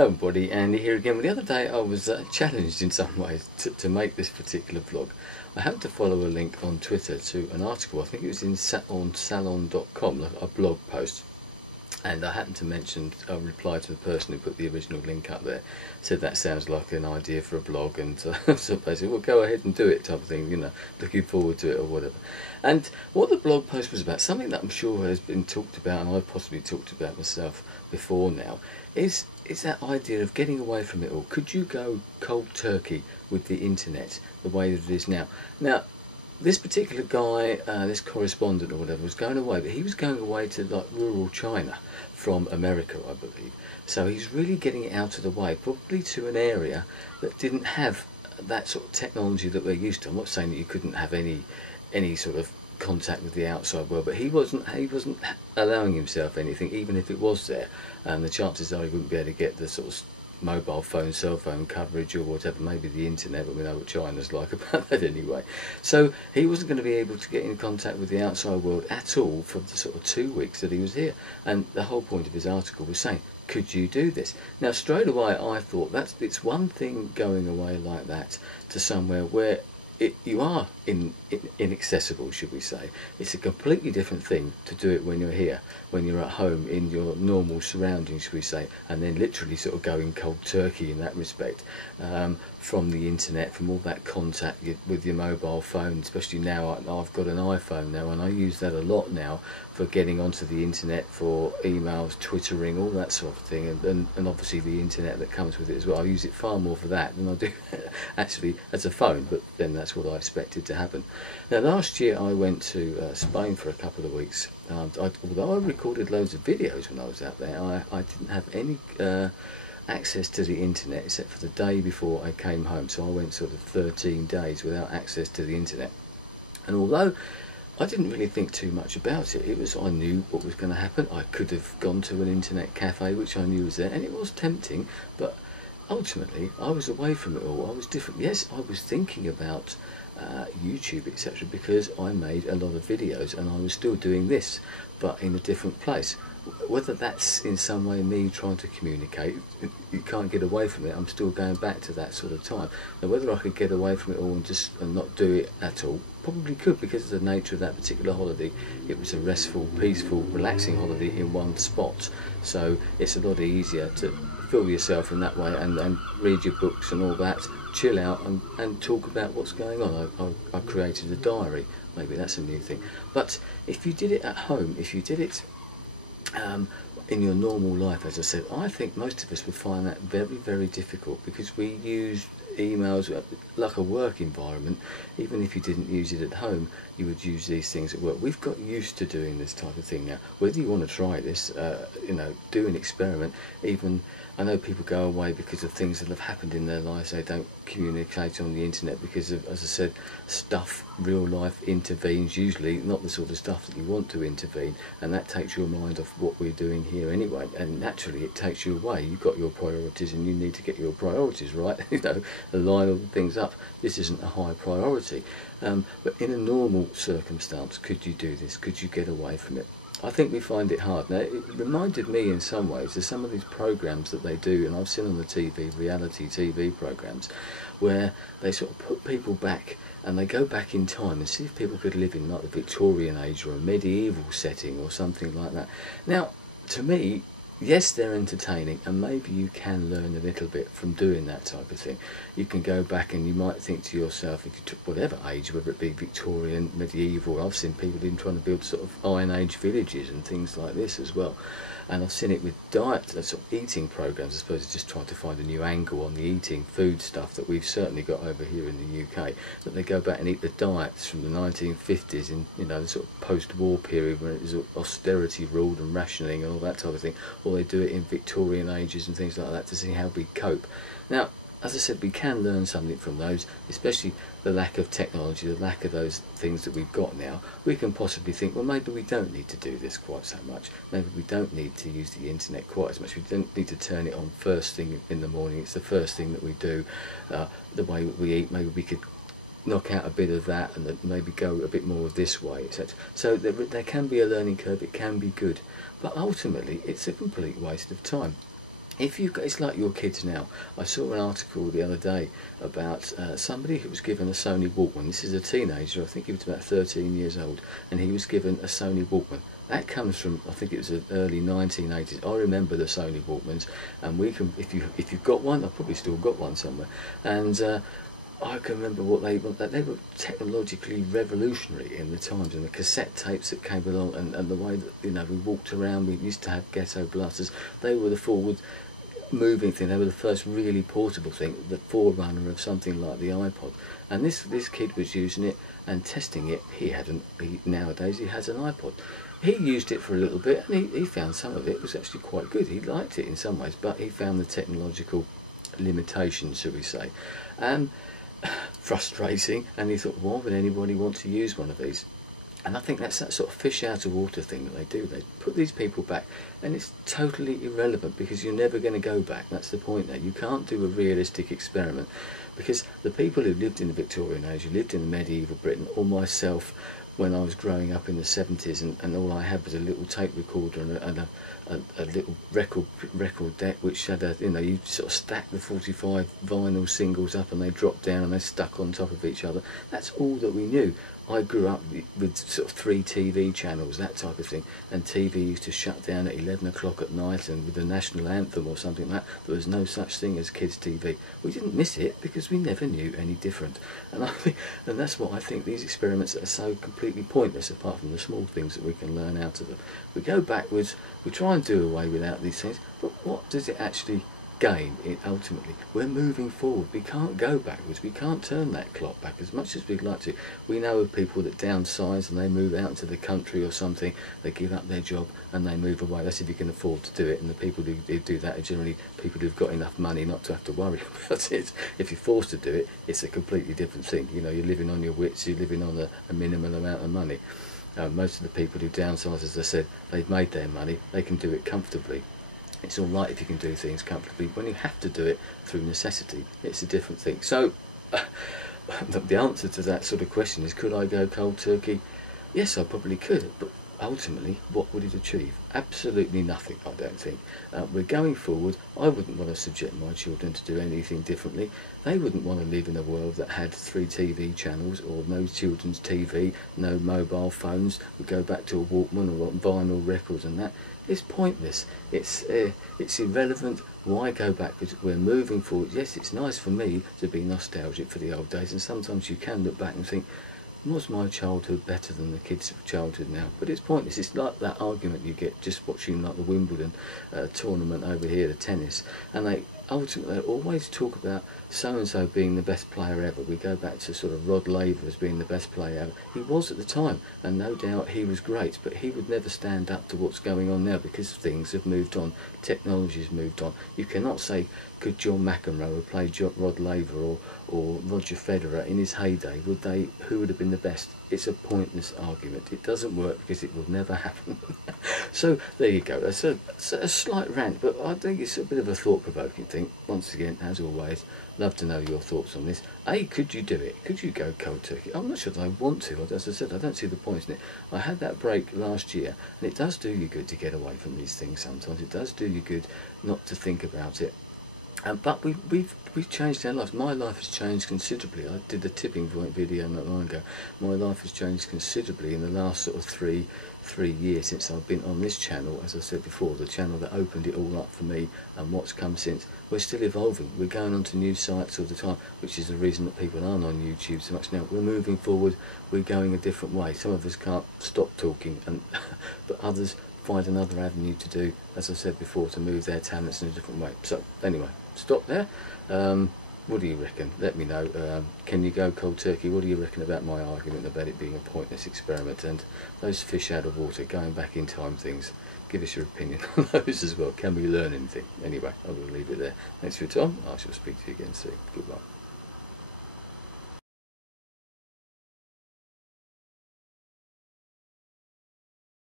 Hello everybody, Andy here again. Well, the other day I was challenged in some ways to make this particular vlog. I happened to follow a link on Twitter to an article, I think it was on salon.com, a blog post. And I happened to mention, I replied to the person who put the original link up there, said that sounds like an idea for a blog, and so basically, well, go ahead and do it type of thing, you know, looking forward to it or whatever. And what the blog post was about, something that I'm sure has been talked about, and I've possibly talked about myself before now, is that idea of getting away from it all. Could you go cold turkey with the internet the way that it is now? Now, this particular guy, this correspondent or whatever, was going away, but he was going away to like rural China from America, I believe. So he's really getting it out of the way, probably to an area that didn't have that sort of technology that we're used to. I'm not saying that you couldn't have any sort of contact with the outside world, but he wasn't allowing himself anything, even if it was there. And the chances are he wouldn't be able to get the sort of mobile phone, cell phone coverage or whatever, maybe the internet, but we know what China's like about that anyway. So he wasn't going to be able to get in contact with the outside world at all for the sort of 2 weeks that he was here. And the whole point of his article was saying, could you do this? Now straight away I thought it's one thing going away like that to somewhere where you are inaccessible, should we say. It's a completely different thing to do it when you're here, when you're at home in your normal surroundings, should we say, and then literally sort of going cold turkey in that respect, from the internet, from all that contact with your mobile phone. Especially now, I've got an iPhone now, and I use that a lot now for getting onto the internet, for emails, twittering, all that sort of thing, and obviously the internet that comes with it as well. I use it far more for that than I do actually as a phone, but then that's what I expected to happen. Now last year I went to Spain for a couple of weeks. Although I recorded loads of videos when I was out there, I didn't have any access to the internet except for the day before I came home. So I went sort of 13 days without access to the internet. And although I didn't really think too much about it, I knew what was going to happen. I could have gone to an internet cafe, which I knew was there, and it was tempting, but ultimately I was away from it all. I was different. Yes, I was thinking about YouTube, etc., because I made a lot of videos and I was still doing this, but in a different place. Whether that's in some way me trying to communicate, you can't get away from it. I'm still going back to that sort of time. Now whether I could get away from it all and not do it at all, probably could, because of the nature of that particular holiday. It was a restful, peaceful, relaxing holiday in one spot, so it's a lot easier to fill yourself in that way and read your books and all that, chill out and talk about what's going on. I created a diary. Maybe that's a new thing. But if you did it at home, if you did it in your normal life, as I said, I think most of us would find that very, very difficult, because we use emails like a work environment. Even if you didn't use it at home, you would use these things at work. We've got used to doing this type of thing now. Whether you want to try this, you know, do an experiment. Even I know people go away because of things that have happened in their lives. They don't communicate on the internet because of, as I said, stuff, real life intervenes, usually not the sort of stuff that you want to intervene, and that takes your mind off what we're doing here anyway, and naturally it takes you away. You've got your priorities and you need to get your priorities right, you know, align all the things up. This isn't a high priority, but in a normal circumstance, could you do this? Could you get away from it? I think we find it hard. Now, it reminded me in some ways of some of these programs that they do, and I've seen on the TV, reality TV programs, where they sort of put people back and they go back in time and see if people could live in like the Victorian age or a medieval setting or something like that. Now, to me, yes, they're entertaining, and maybe you can learn a little bit from doing that type of thing. You can go back and you might think to yourself, if you took whatever age, whether it be Victorian, medieval, I've seen people even trying to build sort of Iron Age villages and things like this as well. And I've seen it with diet, sort of eating programs. I suppose it's just trying to find a new angle on the eating food stuff that we've certainly got over here in the UK. That they go back and eat the diets from the 1950s, in, you know, the sort of post-war period where it was austerity ruled and rationing and all that type of thing. Or they do it in Victorian ages and things like that to see how we cope. Now, as I said, we can learn something from those, especially the lack of technology, the lack of those things that we've got now. We can possibly think, well, maybe we don't need to do this quite so much. Maybe we don't need to use the internet quite as much. We don't need to turn it on first thing in the morning. It's the first thing that we do. The way we eat, maybe we could knock out a bit of that and then maybe go a bit more this way, etc. So there can be a learning curve. It can be good, but ultimately it's a complete waste of time. if you, it's like your kids now. I saw an article the other day about somebody who was given a Sony Walkman. This is a teenager, I think he was about 13 years old, and he was given a Sony Walkman. That comes from, I think it was the early 1980s. I remember the Sony Walkmans, and we can, if you've got one, I've probably still got one somewhere, and I can remember what they were technologically revolutionary in the times, and the cassette tapes that came along, and the way that, you know, we walked around. We used to have ghetto blasters. They were the forward moving thing. They were the first really portable thing, the forerunner of something like the iPod. And this kid was using it and testing it. Nowadays he has an iPod. He used it for a little bit, and he found some of it was actually quite good. He liked it in some ways, but he found the technological limitations, shall we say, frustrating. And he thought, why would anybody want to use one of these? And I think that's that sort of fish out of water thing that they do. They put these people back, and it's totally irrelevant, because you're never going to go back. That's the point there. You can't do a realistic experiment, because the people who lived in the Victorian age, who lived in medieval Britain, or myself when I was growing up in the 70s, and all I had was a little tape recorder and a little record deck, which had a, you know, you sort of stack the 45 vinyl singles up and they dropped down and they stuck on top of each other. That's all that we knew. I grew up with sort of 3 TV channels, that type of thing, and TV used to shut down at 11 o'clock at night, and with the national anthem or something like that. There was no such thing as kids TV. We didn't miss it because we never knew any different. And that's what I think these experiments are so completely pointless, apart from the small things that we can learn out of them. We go backwards, we try and do away without these things, but what does it actually gain? Ultimately, we're moving forward. We can't go backwards. We can't turn that clock back as much as we'd like to. We know of people that downsize and they move out into the country or something. They give up their job and they move away. That's if you can afford to do it. And the people who do that are generally people who've got enough money not to have to worry about it. If you're forced to do it, it's a completely different thing. You know, you're living on your wits. You're living on a minimal amount of money. Most of the people who downsize, as I said, they've made their money. They can do it comfortably. It's all right if you can do things comfortably. When you have to do it through necessity, it's a different thing. So the answer to that sort of question is, could I go cold turkey? Yes, I probably could, but ultimately, what would it achieve? Absolutely nothing, I don't think. We're going forward. I wouldn't want to subject my children to do anything differently. They wouldn't want to live in a world that had 3 TV channels, or no children's TV, no mobile phones. We go back to a Walkman or vinyl records and that. It's pointless. It's irrelevant. Why go backwards? We're moving forward. Yes, it's nice for me to be nostalgic for the old days, and sometimes you can look back and think, was my childhood better than the kids' childhood now? But it's pointless. It's like that argument you get just watching like the Wimbledon tournament over here, the tennis, and they ultimately always talk about so-and-so being the best player ever. We go back to sort of Rod Laver as being the best player ever. He was at the time, and no doubt he was great, but he would never stand up to what's going on now, because things have moved on, technology's moved on. You cannot say, could John McEnroe have played Rod Laver or Roger Federer in his heyday? Who would have been the best? It's a pointless argument. It doesn't work because it will never happen. So there you go. That's a slight rant, but I think it's a bit of a thought-provoking thing. Once again, as always, love to know your thoughts on this. Could you do it? Could you go cold turkey? I'm not sure that I want to. As I said, I don't see the point in it. I had that break last year, and it does do you good to get away from these things sometimes. It does do you good not to think about it. But we've changed our lives. My life has changed considerably. I did the tipping point video not long ago. My life has changed considerably in the last sort of three years since I've been on this channel. As I said before, the channel that opened it all up for me, and what's come since. We're still evolving. We're going onto new sites all the time, which is the reason that people aren't on YouTube so much now. We're moving forward. We're going a different way. Some of us can't stop talking, but others find another avenue to do, as I said before, to move their talents in a different way. So anyway, stop there. What do you reckon? Let me know. Can you go cold turkey? What do you reckon about my argument about it being a pointless experiment, and those fish out of water, going back in time things? Give us your opinion on those as well. Can we learn anything? Anyway, I will leave it there. Thanks for your time. I shall speak to you again soon. Goodbye.